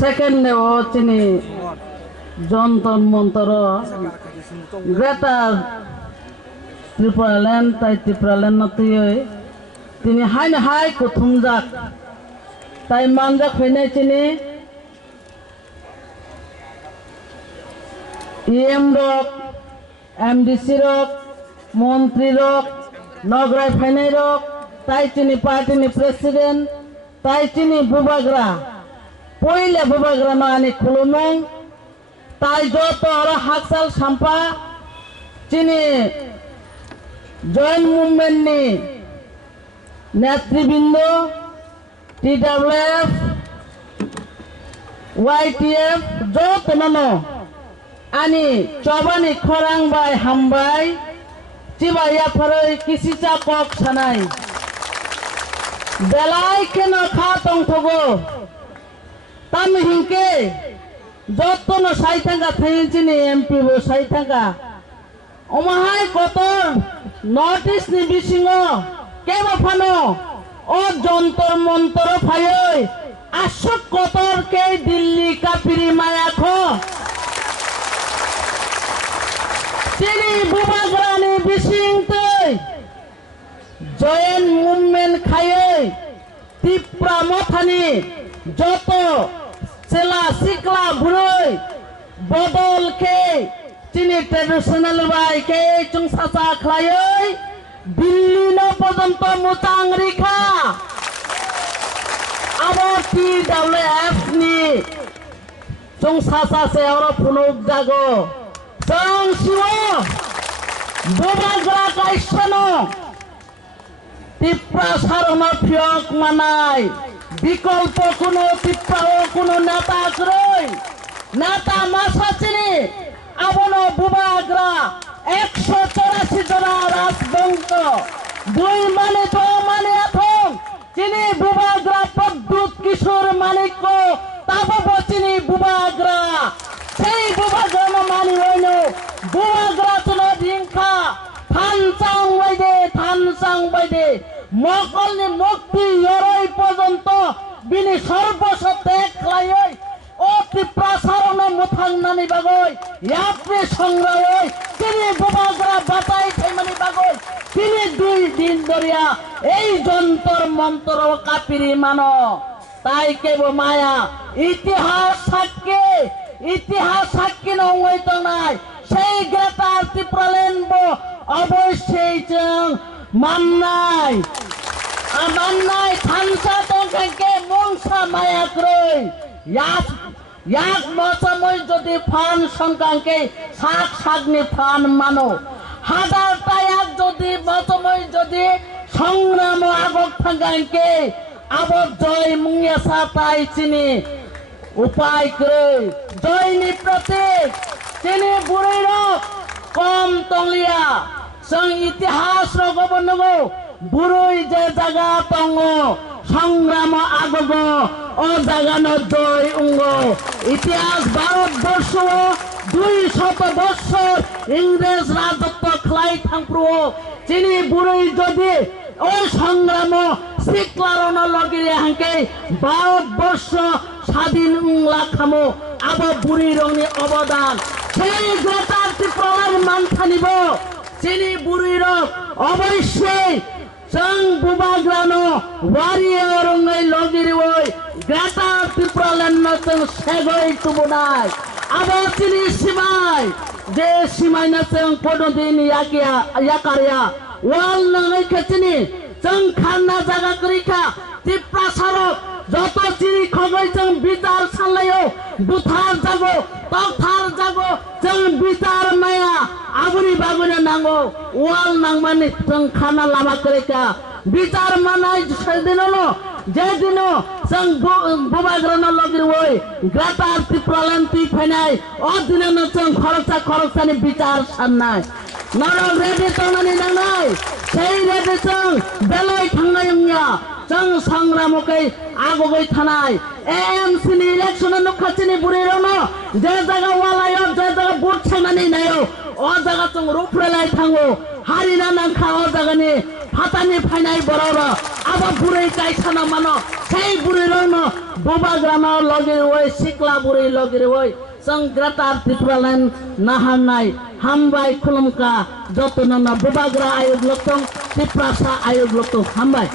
সেকেন্ডে ও চিনি যন্তর মন্তর গ্রেটার ত্রিপুরাল্যান্ড তাই ত্রিপুরাল্যান্ড নতুই তিনি হাই না হাই কুথুম যাক তাই মানজাক ফেনাই চিনি ইএম রক এমডিসি রক মন্ত্রী রক নগরাই ফাইনাই রক তাই চিনি পার্টিনি প্রেসিডেন্ট তাই চিনি বুবাগ্রা পয়লা বুবাগ্রা নানি খুলুমং তাই যত আর হাকসাল সাম্পা চিনি জয়েন্ট মুভমেন্টনি নেতৃবৃন্দ টিডব্লিউএফ ওয়াইটিএফ যত নানো আনি চবানি খরাং বাই হামবাই চিবাইয়া ফরই কিসিচা কক সানাই বেলাই কেন খা তংথগো তামি হিংকে যতন সাই থাকা থাইছিনি এমপি বো সাই থাকা ওমাহাই কতর নর্থ ইস্ট নি বিসিং কেবা ফানো ও যন্তর মন্তর ফায়ই আশক কতর কে দিল্লি কাপিরি মায়া খো চিনি বুবাগ্রানি বিসিং তৈ জয়েন্ট মুভমেন্ট খায়ই ত্রিপুরা মথানি যত চেলা সিকলা বুড়ই বদল কে চিনি ট্রেডিশনাল বাই কে চুং সাসা খায়ই দিল্লি ন পর্যন্ত মুচাং রিখা আবার টিডব্লিউএফ নি চুং সাসা সে আর ফুনুক জাগো চং শিও বুবাগ্রা কাইছনো ত্রিপুরা সারমা ফিয়ক মানাই বিকল্প কোনো ত্রিপুরা কোনো নেতা রই নেতা মাসাচিনি আবনো বুবাগ্রা 184 জনা রাজবংশ দুই মানে তো মানে এখন চিনি বুবাগ্রা প্রদ্যুৎ কিশোর মানিক্য তাবব চিনি বুবাগ্রা সেই বুবাগ্রা মানি হইল বুবাগ্রা চলো ধিংখা থানচাং বাইদে মকলনি মুক্তি ইয়রই পর্যন্ত বিনি সর্বসত্তে খায়ই ও ত্রিপুরা সারণ মুথাংনানি বাগই ইয়াপ্রে সংগ্রামই তিনি বুবাগ্রা বাতাই থাইমানি বাগই তিনি 2 দিন ধরিয়া এই যন্তর মন্তর কাপিরি মানো তাই কেব মায়া ইতিহাস সাক্ষী নঙ্গইত নাই সেই গ্রেটার ত্রিপুরাল্যান্ড অবশ্যই চং মাননাই থানসা তংকে মংসা মায়া ক্রই ইয়াক মসময় যদি ফান সংকাঙ্কে সাগনি ফান মানো হাজারটা এক যদি মসময় যদি সংগ্রাম আগক থাকাঙ্কে আবর জয় মুঙ্গেসা তাই চিনি উপায় ক্রই জয়নি প্রতীক চিনি বুড়ি কম তলিয়া সং ইতিহাস রগবনগো বুড়ই যে জায়গা তঙ্গ সংগ্রাম আগগ ও জাগানো জয় উঙ্গ ইতিহাস ভারতবর্ষ 200 বছর ইংরেজ রাজত্ব খাই থাংপ্রু চিনি বুড়ই যদি ও সংগ্রাম শিকলারণ লগিরে হাঙ্কে ভারতবর্ষ স্বাধীন উংলা খামো আব বুড়ি রঙনি অবদান সেই গ্রেটার ত্রিপুরার মান খানিব চিনি বুড়ির অবশ্যই চং বুবাগ্রানো ওয়ারিয়র রঙই লগিরি ওই গ্রেটার ত্রিপুরাল্যান্ড চং সেগই তুবনাই আবার চিনি সীমাই যে সীমাই না চং পদদিন ইয়াকারিয়া ওয়াল নঙই খেচিনি চং খান্না জায়গা করিখা ত্রিপুরা সারক যত চিনি খগই চং বিচার সালাইও বুথার যাবো তথার যাবো চং বিচার মায়া আবুরি বাগুনে নাঙ্গো ওয়াল নাংমানি চং খানা লামা করিকা বিচার মানাই সেদিন যেদিন চং বুবাগ্রানো লগির ওই গ্রেটার ত্রিপুরাল্যান্ড ফাইনাই অদিন চং খরচানি বিচার সান্নাই নরক রেডি তংনানি নাংনাই সেই রেডি চং বেলাই থাংনাই চং সংগ্রামকে আগগই থানাই এএমসি নি ইলেকশন নখাচিনি বুড়িরনো যে জায়গা ওয়ালায় যে জায়গা বুট ছাইমানি নাयो ও জায়গা চং রুফরেলাই থাঙ্গো হারিনা নাংখা ও জায়গানি ফাতানি ফাইনাই বড়রা aba burai kai sana mano sei burai no bobagrana logir oi sikla burai logir oi संग्रतार त्रिपुरालन नाहानाय हामबाय खुलुमका जतन ना बोबाग्रा आयोग लोकतों त्रिपुरासा आयोग लोकतों हामबाय